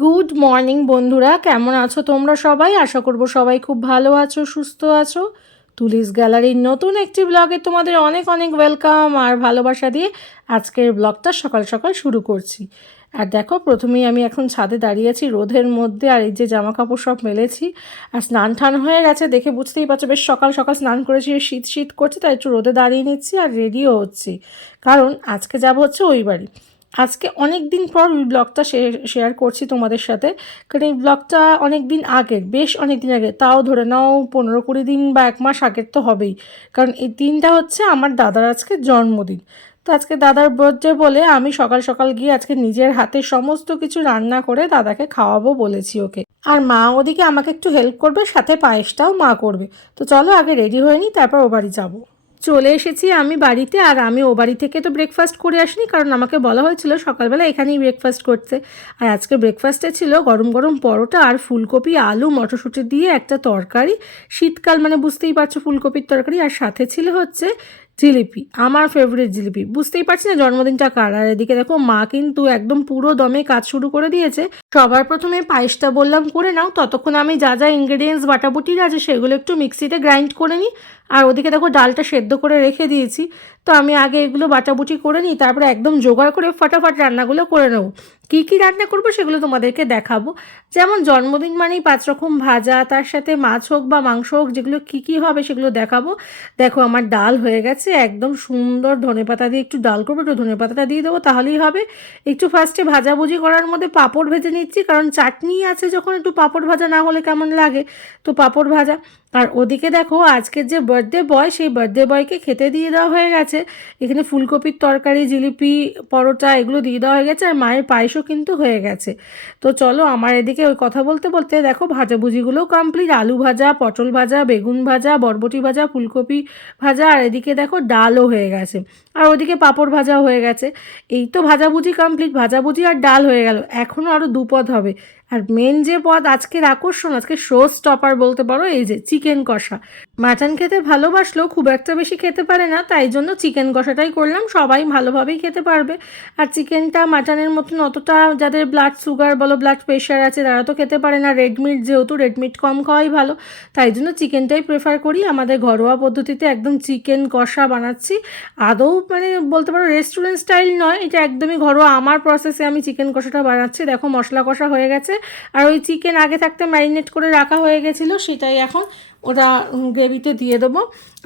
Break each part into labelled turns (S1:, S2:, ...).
S1: Good morning বন্ধুরা। কেমন আছো তোমরা সবাই? আশা করব সবাই খুব ভালো আছো, সুস্থ আছো। তুলিস গ্যালারির নতুন একটি ব্লগে তোমাদের অনেক অনেক ওয়েলকাম আর ভালোবাসা দিয়ে আজকের ব্লগটা সকাল সকাল শুরু করছি। আর দেখো, প্রথমেই আমি এখন ছাদে দাঁড়িয়ে আছি রোদের মধ্যে, আর এই যে জামা কাপড় সব মেলেছি। আর স্নান টান হয়ে গেছে দেখে বুঝতেই পারছ, বেশ সকাল সকাল স্নান করেছি শীত শীত করছে, তাই একটু রোদে দাঁড়িয়ে নিচ্ছি আর রেডিও হচ্ছি। কারণ আজকে যাব হচ্ছে ওই বাড়ি। আজকে অনেক দিন পর ওই ব্লগটা শেয়ার করছি তোমাদের সাথে। কারণ এই ব্লগটা অনেক দিন আগের, বেশ অনেক দিন আগে তাও ধরে নাও পনেরো কুড়ি দিন বা এক মাস আগের তো হবেই। কারণ এই দিনটা হচ্ছে আমার দাদার আজকে জন্মদিন। তো আজকে দাদার বার্থডে বলে আমি সকাল সকাল গিয়ে আজকে নিজের হাতে সমস্ত কিছু রান্না করে দাদাকে খাওয়াবো বলেছি ওকে। আর মা ওদিকে আমাকে একটু হেল্প করবে, সাথে পায়েসটাও মা করবে। তো চলো আগে রেডি হয়ে নিই তারপর ও বাড়ি যাব। চলে এসেছি আমি বাড়িতে আর আমি ও বাড়ি থেকে তো ব্রেকফাস্ট করে আসিনি কারণ আমাকে বলা হয়েছিল সকালবেলা এখানেই ব্রেকফাস্ট করতে। আর আজকে ব্রেকফাস্টে ছিল গরম গরম পরোটা আর ফুলকপি, আলু, মটরশুঁটি দিয়ে একটা তরকারি। শীতকাল মানে বুঝতেই পারছ ফুলকপির তরকারি। আর সাথে ছিল হচ্ছে জিলিপি, আমার ফেভারিট জিলিপি। বুঝতেই পারছি না জন্মদিনটা কার। আর এদিকে দেখো, মা কিন্তু একদম পুরো দমে কাজ শুরু করে দিয়েছে। সবার প্রথমে পায়েসটা বললাম, করে নাও। ততক্ষণ আমি যা যা ইনগ্রেডিয়েন্টস বাটাবুটির আছে, সেগুলো একটু মিক্সিতে গ্রাইন্ড করে নিই। আর ওদিকে দেখো, ডালটা সেদ্ধ করে রেখে দিয়েছি। তো আমি আগে এগুলো বাটাবুটি করে নিই, তারপরে একদম জোগাড় করে ফটাফট রান্নাগুলো করে নেব। কী কী রান্না করব সেগুলো তোমাদেরকে দেখাবো। যেমন জন্মদিন মানেই পাঁচ রকম ভাজা, তার সাথে মাছ হোক বা মাংস হোক, যেগুলো কী কী হবে সেগুলো দেখাবো। দেখো আমার ডাল হয়ে গেছে, একদম সুন্দর ধনেপাতা দিয়ে একটু ডাল করব, একটু ধনেপাতাটা দিয়ে দেবো, তাহলেই হবে। একটু ফার্স্টে ভাজাভুজি করার মধ্যে পাঁপড় ভেজে নিচ্ছি, কারণ চাটনি আছে যখন একটু পাঁপড় ভাজা না হলে কেমন লাগে। তো পাঁপড় ভাজা। আর ওদিকে দেখো আজকের যে বার্থডে বয় সেই বার্থডে বয়কে খেতে দিয়ে দেওয়া হয়ে গেছে। এখানে ফুলকপির তরকারি, জিলিপি, পরোটা এগুলো দিয়ে দেওয়া হয়ে গেছে আর মায়ের পায়েসও কিন্তু হয়ে গেছে। তো চলো আমার এদিকে ওই কথা বলতে বলতে দেখো ভাজাভুজিগুলোও কমপ্লিট আলু ভাজা, পটল ভাজা, বেগুন ভাজা, বরবটি ভাজা, ফুলকপি ভাজা আর এদিকে দেখো ডালও হয়ে গেছে। আর ওদিকে পাঁপড় ভাজাও হয়ে গেছে। এই তো ভাজাভুজি কমপ্লিট ভাজাভুজি আর ডাল হয়ে গেল। এখনও আরও দুপদ হবে। আর মেন যে পদ আজকের আকর্ষণ, আজকে শো স্টপার বলতে পারো, এই যে চিকেন কষা। মাটন খেতে ভালোবাসলেও খুব একটা বেশি খেতে পারে না, তাই জন্য চিকেন কষাটাই করলাম। সবাই ভালোভাবেই খেতে পারবে। আর চিকেনটা মাটনের মতন অতটা যাদের ব্লাড সুগার বলো ব্লাড প্রেশার আছে, তারা তো খেতে পারে না। রেড মিট যেহেতু রেড মিট কম খাওয়াই ভালো। তাই জন্য চিকেনটাই প্রেফার করি। আমাদের ঘরোয়া পদ্ধতিতে একদম চিকেন কষা বানাচ্ছি। আদৌ মানে বলতে পারো রেস্টুরেন্ট স্টাইল নয়, এটা একদমই ঘরোয়া। আমার প্রসেসে আমি চিকেন কষাটা বানাচ্ছি। দেখো মশলা কষা হয়ে গেছে। আর ওই চিকেন আগে থাকতে ম্যারিনেট করে রাখা হয়ে গেছিল, সেটাই এখন ওটা গ্রেভিতে দিয়ে দেবো।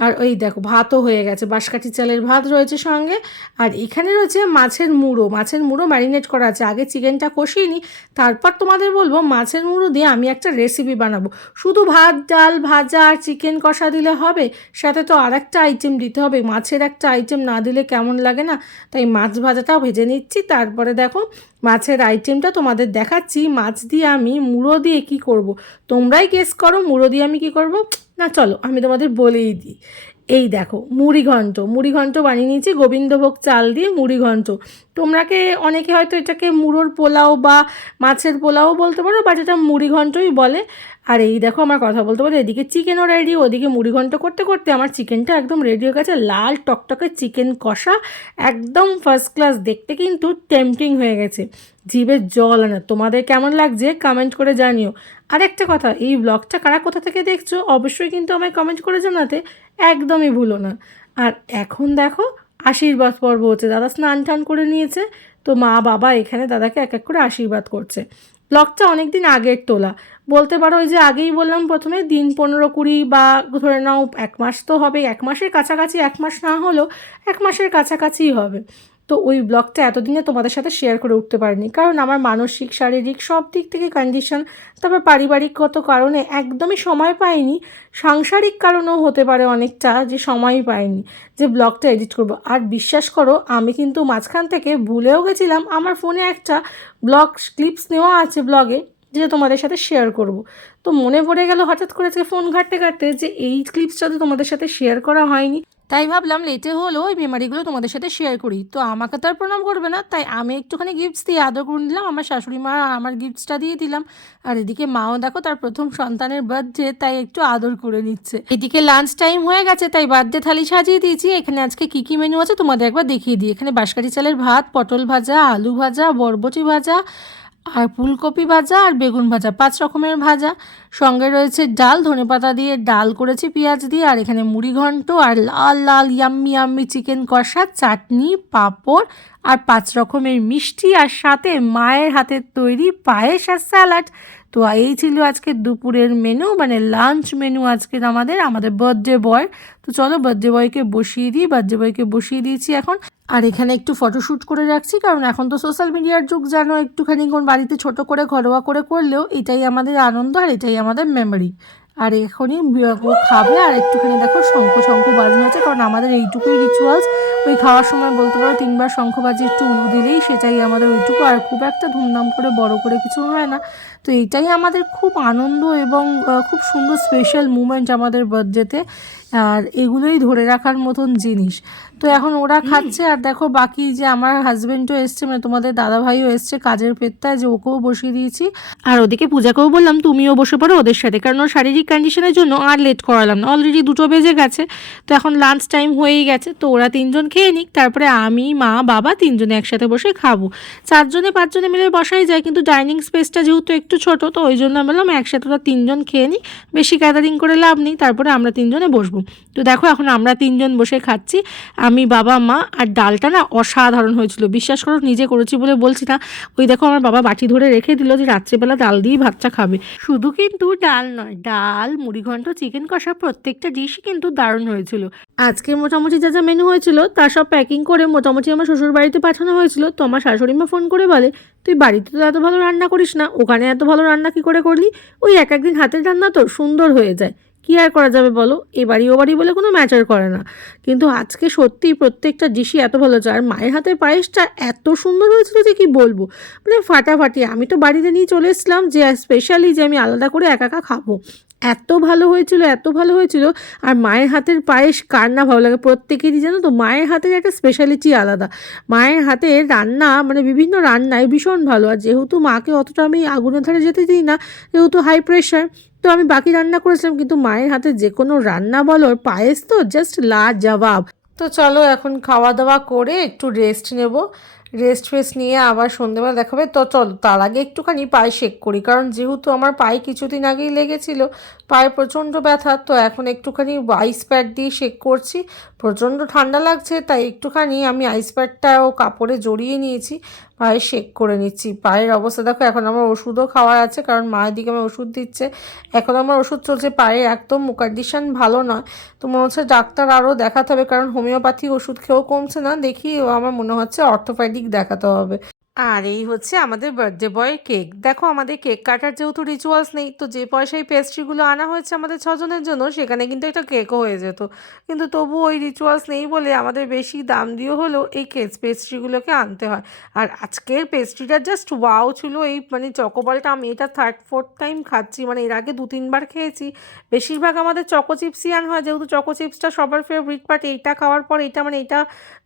S1: আর ওই দেখো, ভাতও হয়ে গেছে। বাঁশকাঠি চালের ভাত রয়েছে সঙ্গে। আর এখানে রয়েছে মাছের মুড়ো। মাছের মুড়ো ম্যারিনেট করা আছে। আগে চিকেনটা কষিয়ে নিই, তারপর তোমাদের বলব মাছের মুড়ো দিয়ে আমি একটা রেসিপি বানাবো। শুধু ভাত, ডাল, ভাজা আর চিকেন কষা দিলে হবে, সাথে তো আর একটা আইটেম দিতে হবে। মাছের একটা আইটেম না দিলে কেমন লাগে না? তাই মাছ ভাজাটাও ভেজে নিচ্ছি। তারপরে দেখো মাছের আইটেমটা তোমাদের দেখাচ্ছি। মাছ দিয়ে আমি মুড়ো দিয়ে কি করব। তোমরাই গেস করো, মুড়ো দিয়ে আমি কি করব? না, চলো, আমি তোমাদের বলেই দিই। এই দেখো, মুড়ি ঘন্ট। মুড়ি ঘন্ট বানিয়ে নিয়েছি, গোবিন্দভোগ চাল দিয়ে মুড়ি ঘন্ট। তোমরাকে অনেকে হয়তো এটাকে মুড়োর পোলাও বা মাছের পোলাও বলতে পারো বাট এটা মুড়ি ঘন্টই বলে। আর এই দেখো আমার কথা বলতে বলতে এদিকে চিকেনও রেডি ওদিকে মুড়ি ঘন্ট করতে করতে আমার চিকেনটা একদম রেডি হয়ে গেছে, লাল টকটকে চিকেন কষা, একদম ফার্স্ট ক্লাস দেখতে কিন্তু টেম্পটিং হয়ে গেছে। জিভের জল আনা। তোমাদের কেমন লাগছে? কমেন্ট করে জানিও। আর একটা কথা, এই ব্লগটা কারা কোথা থেকে দেখছ? অবশ্যই কিন্তু আমায় কমেন্ট করে জানাতে একদমই ভুলো না। আর এখন দেখো, আশীর্বাদ পর্ব হচ্ছে। দাদা স্নান টান করে নিয়েছে, তো মা বাবা এখানে দাদাকে এক এক করে আশীর্বাদ করছে। ব্লগটা অনেক দিন আগের তোলা। বলতে পারো ওই যে আগেই বললাম প্রথমে, দিন পনেরো কুড়ি বা ধরে নাও এক মাস তো হবে এক মাসের কাছাকাছি, এক মাস না হলেও এক মাসের কাছাকাছিই হবে। তো ওই ব্লগটা এতদিনে তোমাদের সাথে শেয়ার করে উঠতে পারিনি। কারণ আমার মানসিক, শারীরিক সব দিক থেকে কন্ডিশন তারপর পারিবারিকগত কারণে একদমই সময় পাইনি। সাংসারিক কারণেও হতে পারে অনেকটা যে সময় পাইনি যে ব্লগটা এডিট করব। আর বিশ্বাস করো, আমি কিন্তু মাঝখান থেকে ভুলেও গেছিলাম, আমার ফোনে একটা ব্লগ ক্লিপস নেওয়া আছে ব্লগে, যেটা তোমাদের সাথে শেয়ার করব। তো মনে পড়ে গেল হঠাৎ করে আজকে ফোন ঘাটতে ঘাটতে যে এই ক্লিপসটা তো তোমাদের সাথে শেয়ার করা হয়নি। তাই ভাবলাম লেটে হলেও ওই মেমারিগুলো তোমাদের সাথে শেয়ার করি। তো আমাকে তো আর প্রণাম করবে না, তাই আমি একটুখানি গিফটস দিয়ে আদর করে নিলাম, আমার শাশুড়ি মা আমার গিফটসটা দিয়ে দিলাম। আর এদিকে মাও দেখো তার প্রথম সন্তানের বার্থডে তাই একটু আদর করে নিচ্ছে। এদিকে লাঞ্চ টাইম হয়ে গেছে, তাই বার্থডে থালি সাজিয়ে দিয়েছি। এখানে আজকে কী কী মেনু আছে তোমাদের একবার দেখিয়ে দিই। এখানে বাঁশকাঠি চালের ভাত, পটল ভাজা, আলু ভাজা, বরবটি ভাজা আর ফুলকপি ভাজা আর বেগুন ভাজা, পাঁচ রকমের ভাজা। সঙ্গে রয়েছে ডাল, ধনে পাতা দিয়ে ডাল করেছি, পেঁয়াজ দিয়ে, আর এখানে মুড়ি ঘন্ট আর লাল লাল, ইয়াম্মি ইয়াম্মি চিকেন কষা, চাটনি, পাঁপড় আর পাঁচ রকমের মিষ্টি, আর সাথে মায়ের হাতের তৈরি পায়েস আর স্যালাড। তো এই ছিল আজকে দুপুরের মেনু মানে লাঞ্চ মেনু আজকের আমাদের আমাদের বার্থডে বয় তো চলো বার্থডে বয়কে বসিয়ে দিই বার্থডে বয়কে বসিয়ে দিয়েছি এখন। আর এখানে একটু ফটোশ্যুট করে রাখছি, কারণ এখন তো সোশ্যাল মিডিয়ার যুগ, জানো, একটুখানি কোন বাড়িতে ছোট করে, ঘরোয়া করে করলেও এটাই আমাদের আনন্দ আর এটাই আমাদের মেমোরি আর এখনই খাবে, আর একটুখানি দেখো শঙ্খ শঙ্খ বাজনা হচ্ছে, কারণ আমাদের এইটুকুই রিচুয়ালস ওই খাওয়ার সময় বলতে পারো তিনবার শঙ্খবাজি একটু উলু দিলেই সেটাই আমাদের ওইটুকু। আর খুব একটা ধুমধাম করে, বড় করে কিছু হয় না। তো এইটাই আমাদের খুব আনন্দ এবং খুব সুন্দর স্পেশাল মুমেন্ট আমাদের বার্থডেতে আর এগুলোই ধরে রাখার মতন জিনিস। তো এখন ওরা খাচ্ছে আর দেখো বাকি যে আমার হাজবেন্ডও এসছে মানে তোমাদের দাদা ভাইও এসছে কাজের পেত্তায় যে ওকেও বসিয়ে দিয়েছি। আর ওদিকে পূজাকেও বললাম তুমিও বসে পড়ো ওদের সাথে কারণ ওর শারীরিক কন্ডিশনের জন্য আর লেট করালাম না। অলরেডি দুটো বেজে গেছে তো এখন লাঞ্চ টাইম হয়েই গেছে। তো ওরা তিনজন খেয়ে নিক তারপরে আমি মা বাবা তিনজনে একসাথে বসে খাব। চারজনে পাঁচজনে মিলে বসাই যায় কিন্তু ডাইনিং স্পেসটা যেহেতু একটু ছোট তো ওই জন্য আমি বললাম একসাথে ওরা তিনজন খেয়ে নিই বেশি গ্যাদারিং করে লাভ নেই তারপরে আমরা তিনজনে বসবো। তো দেখো এখন আমরা তিনজন বসে খাচ্ছি। আমি, বাবা, মা আর ডালটা না অসাধারণ হয়েছিল। বিশ্বাস করো, নিজে করেছি বলে বলছি না। ওই দেখো আমার বাবা বাটি ধরে রেখে দিল যে রাত্রেবেলা ডাল দিয়েই ভাতটা খাবে। শুধু কিন্তু ডাল নয়, ডাল, মুড়িঘণ্ট, চিকেন কষা প্রত্যেকটা ডিশই কিন্তু দারুণ হয়েছিল। আজকে মোটামুটি যা যা মেনু হয়েছিল, তা সব প্যাকিং করে মোটামুটি আমার শ্বশুর বাড়িতে পাঠানো হয়েছিল। তো আমার শাশুড়ি মা ফোন করে বলে, তুই বাড়িতে তো এত ভালো রান্না করিস না, ওখানে এত ভালো রান্না কি করে করলি? ওই এক একদিন হাতের রান্না তো সুন্দর হয়ে যায়। কী আর করা যাবে বলো? এ বাড়ি ও বাড়ি বলে কোনো ম্যাটার করে না। কিন্তু আজকে সত্যি প্রত্যেকটা ডিশই এত ভালো হচ্ছে আর মায়ের হাতের পায়েসটা এত সুন্দর হয়েছিল যে কি বলব? মানে ফাটাফাটি, আমি তো বাড়িতে নিয়ে চলে এসেছিলাম যে স্পেশালি যে আমি আলাদা করে একা একা খাব। এত ভালো হয়েছিল, এত ভালো হয়েছিল। আর মায়ের হাতের পায়েস কার না ভালো লাগে প্রত্যেকেরই জানো তো? মায়ের হাতের একটা স্পেশালিটি আলাদা। মায়ের হাতের রান্না মানে বিভিন্ন রান্নায় ভীষণ ভালো। আর যেহেতু মাকে অতটা আমি আগুনের ধারে যেতে দিই না, যেহেতু হাই প্রেশার তো আমি বাকি রান্না করেছিলাম। কিন্তু মায়ের হাতে যে কোনো রান্না বলো, পায়েস তো জাস্ট লা জবাব তো চলো এখন খাওয়া দাওয়া করে একটু রেস্ট নেব। রেস্ট ফেস্ট নিয়ে আবার সন্ধেবেলা দেখাবে তো চল, তার আগে একটুখানি পায়ে শেক করি, কারণ যেহেতু আমার পায়ে কিছুদিন আগেই লেগেছিল, পায়ে প্রচণ্ড ব্যথা, তো এখন একটুখানি আইস প্যাড দিয়ে শেক করছি। প্রচণ্ড ঠান্ডা লাগছে, তাই একটুখানি আমি আইস প্যাডটাও কাপড়ে জড়িয়ে নিয়েছি। পায়ে শেক করে নিচ্ছি। পায়ের অবস্থা দেখো, এখন আমার ওষুধও খাওয়ার আছে, কারণ মায়ের দিকে আমার ওষুধ দিচ্ছে। এখন আমার ওষুধ চলছে পায়ে, একদম কন্ডিশন ভালো নয়। তো মনে হচ্ছে ডাক্তার আরও দেখাতে হবে, কারণ হোমিওপ্যাথি ওষুধ খেয়েও কমছে না। দেখি, আমার মনে হচ্ছে অর্থোপ্যাথিক দেখাতে হবে। আর এই হচ্ছে আমাদের বার্থডে বয়ের কেক দেখো, আমাদের কেক কাটার যেহেতু রিচুয়ালস নেই, তো যে পয়সায় পেস্ট্রিগুলো আনা হয়েছে আমাদের ছজনের জন্য, সেখানে কিন্তু একটা কেকও হয়ে যেত। কিন্তু তবু ওই রিচুয়ালস নেই বলে আমাদের বেশি দাম দিয়েও হলেও এই কেক পেস্ট্রিগুলোকে আনতে হয়। আর আজকের পেস্ট্রিটা জাস্ট ওয়াও ছিল এই মানে চকোবলটা আমি এটা থার্ড ফোর্থ টাইম খাচ্ছি মানে এর আগে দু তিনবার খেয়েছি। বেশিরভাগ আমাদের চকো চিপসই আনা হয়, যেহেতু চকো চিপসটা সবার ফেভারিট বাট এইটা খাওয়ার পর এটা মানে এটা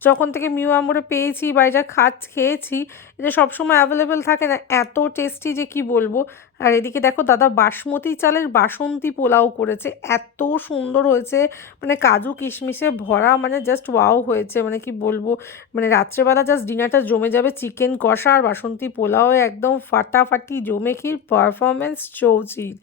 S1: যখন থেকে মিউ আমরে পেয়েছি বা এটা খাচ খেয়েছি এটা সবসময় অ্যাভেলেবেল থাকে না, এত টেস্টি যে কি বলব? আর এদিকে দেখো দাদা বাসমতি চালের বাসন্তী পোলাও করেছে, এত সুন্দর হয়েছে। মানে কাজু কিশমিশে ভরা মানে জাস্ট ওয়াও হয়েছে। মানে কি বলব? মানে রাত্রেবেলা জাস্ট ডিনারটা জমে যাবে চিকেন কষা আর বাসন্তী পোলাও, একদম ফাটাফাটি জমে ক্ষীর পারফরমেন্স চৌচির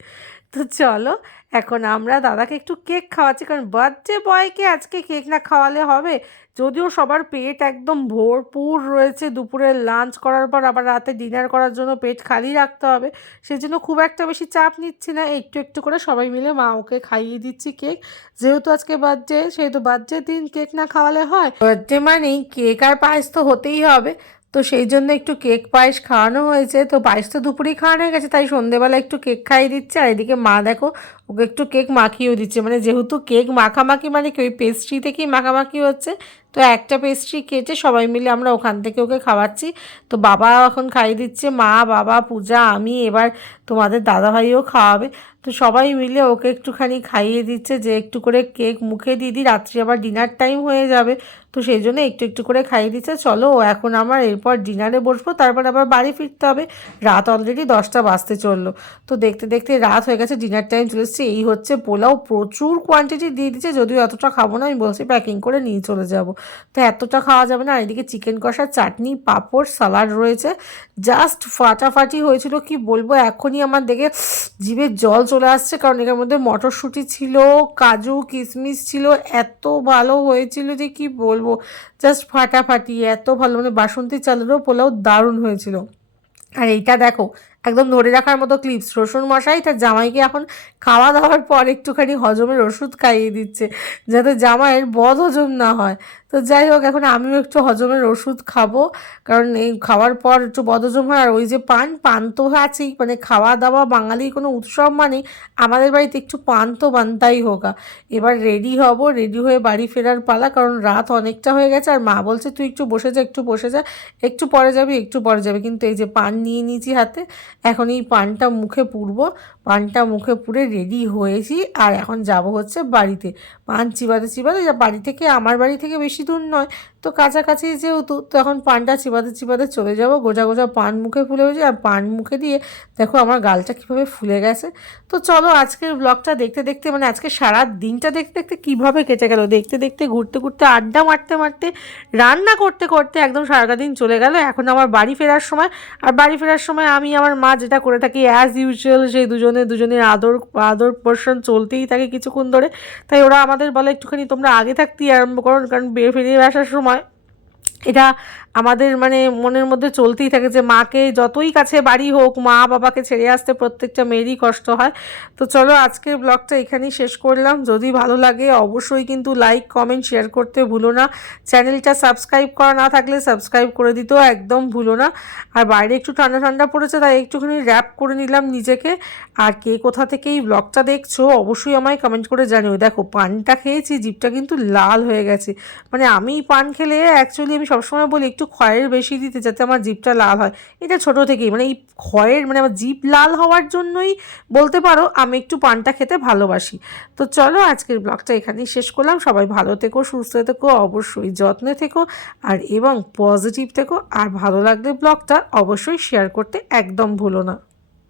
S1: তো চলো, এখন আমরা দাদাকে একটু কেক খাওয়াচ্ছি, কারণ বার্থডে বয়কে আজকে কেক না খাওয়ালে হবে। যদিও সবার পেট একদম ভরপুর রয়েছে দুপুরের লাঞ্চ করার পর আবার রাতে ডিনার করার জন্য পেট খালি রাখতে হবে। সেই জন্য খুব একটা বেশি চাপ নিচ্ছি না, একটু একটু করে সবাই মিলে মা ওকে খাইয়ে দিচ্ছি কেক। যেহেতু আজকে বার্থডে সেহেতু বার্থডে দিন কেক না খাওয়ালে হয়। বার্থডে মানেই কেক আর পায়েস তো হতেই হবে। তো সেই জন্য একটু কেক পায়েস খাওয়ানো হয়েছে। তো পায়েস তো দুপুরেই খাওয়ানো হয়ে গেছে, তাই সন্ধেবেলা একটু কেক খাইয়ে দিচ্ছে। আর এদিকে মা দেখো, ওকে একটু কেক মাখিয়েও দিচ্ছে। মানে যেহেতু কেক মাখামাখি মানে কি ওই পেস্ট্রি থেকেই মাখামাখি হচ্ছে তো একটা পেস্ট্রি কেটে সবাই মিলে আমরা ওখান থেকে ওকে খাওয়াচ্ছি। তো বাবা এখন খাইয়ে দিচ্ছে, মা, বাবা, পূজা, আমি, এবার তোমাদের দাদাভাইও খাওয়াবে। তো সবাই মিলে ওকে একটুখানি খাইয়ে দিচ্ছে যে একটু করে কেক মুখে দিয়ে দিই, রাত্রি আবার ডিনার টাইম হয়ে যাবে। তো সেই জন্য একটু একটু করে খাইয়ে দিচ্ছে, চলো এখন আমার এরপর ডিনারে বসবো, তারপর আবার বাড়ি ফিরতে হবে। রাত অলরেডি দশটা বাজতে চলল। তো দেখতে দেখতে রাত হয়ে গেছে ডিনার টাইম চলে এসছে। এই হচ্ছে পোলাও প্রচুর কোয়ান্টিটি দিয়ে দিচ্ছে, যদিও এতটা খাব না, আমি বলছি প্যাকিং করে নিয়ে চলে যাব। তো এতটা খাওয়া যাবে না। এদিকে চিকেন কষা, চাটনি, পাঁপড় সালাড রয়েছে। জাস্ট ফাটাফাটি হয়েছিল, কি বলব? এখনই আমার দেখে জিভের জল চলে আসছে, কারণ এর মধ্যে মটরশুঁটি ছিল, কাজু, কিশমিশ ছিল, এত ভালো হয়েছিল যে কি বলব? জাস্ট ফাটাফাটি, এত ভালো। মানে বাসন্তী চালেরও পোলাও দারুণ হয়েছিল। আর এইটা দেখো একদম ধরে রাখার মতো ক্লিপস রসুন মশাই তার জামাইকে এখন খাওয়া দাওয়ার পর একটুখানি হজমের ওষুধ খাইয়ে দিচ্ছে, যাতে জামাইয়ের বদ হজম না হয়। তো যাই হোক, এখন আমিও একটু হজমের ওষুধ খাব, কারণ এই খাওয়ার পর একটু বদহজম হয়। আর ওই যে পান পান তো আছেই মানে খাওয়া দাওয়া বাঙালির কোনো উৎসব মানে আমাদের বাড়িতে একটু পান তো বানতাই হোকা। এবার রেডি হব রেডি হয়ে বাড়ি ফেরার পালা, কারণ রাত অনেকটা হয়ে গেছে। আর মা বলছে, তুই একটু বসে যা, একটু বসে যা, একটু পরে যাবি, একটু পরে যাবে। কিন্তু এই যে পান নিয়ে নিয়েছি হাতে এখন এই পানটা মুখে পুরব পানটা মুখে পুরে রেডি হয়েছি। আর এখন যাব হচ্ছে বাড়িতে। পান চিবাতে চিবাতে যা বাড়ি থেকে, আমার বাড়ি থেকে বেশি দূর নয়, তো কাছাকাছি যেহেতু, তো এখন পানটা চিবাতে চিবাতে চলে যাব। গোজা গোজা পান মুখে ফুলে হয়েছে। আর পান মুখে দিয়ে দেখো আমার গালটা কীভাবে ফুলে গেছে। তো চলো আজকের ব্লগটা দেখতে দেখতে মানে আজকে সারা দিনটা দেখতে দেখতে কীভাবে কেটে গেল। দেখতে দেখতে, ঘুরতে ঘুরতে, আড্ডা মারতে মারতে, রান্না করতে করতে একদম সারাটা দিন চলে গেল। এখন আমার বাড়ি ফেরার সময়। আর বাড়ি ফেরার সময় আমি আমার মা যেটা করে থাকি অ্যাজ ইউজুয়াল সেই দুজনে, দুজনের আদর আদর পোর্শন চলতেই থাকে কিছুক্ষণ ধরে। তাই ওরা আমাদের বলে, একটুখানি তোমরা আগে থাকতেই আরম্ভ করো, কারণ ফিরে আসার সময় এটা আমাদের মানে মনের মধ্যে চলতেই থাকে যে মাকে যতই কাছে বাড়ি হোক, মা বাবাকে ছেড়ে আসতে প্রত্যেকটা মেয়েরই কষ্ট হয়। তো চলো আজকের ব্লগটা এখানেই শেষ করলাম। যদি ভালো লাগে অবশ্যই কিন্তু লাইক, কমেন্ট, শেয়ার করতে ভুলো না। চ্যানেলটা সাবস্ক্রাইব করা না থাকলে সাবস্ক্রাইব করে দিতেও একদম ভুলো না। আর বাইরে একটু ঠান্ডা ঠান্ডা পড়েছে তাই একটুখানি র্যাপ করে নিলাম নিজেকে। আর কে কোথা থেকে এই ব্লগটা দেখছ অবশ্যই আমায় কমেন্ট করে জানিও। দেখো পানটা খেয়েছি জিপটা কিন্তু লাল হয়ে গেছে। মানে আমি পান খেলে অ্যাকচুয়ালি আমি সবসময় বলি একটু খয়ের বেশি দিতে যাতে আমার জিপটা লাল হয়। এটা ছোট থেকেই মানে এই খয়ের মানে আমার জিপ লাল হওয়ার জন্যই বলতে পারো আমি একটু পানটা খেতে ভালোবাসি। তো চলো আজকের ব্লগটা এখানেই শেষ করলাম। সবাই ভালো থেকো, সুস্থ থেকো, অবশ্যই যত্নে থেকো আর এবং পজিটিভ থেকো। আর ভালো লাগলে ব্লগটা অবশ্যই শেয়ার করতে একদম ভুলো না।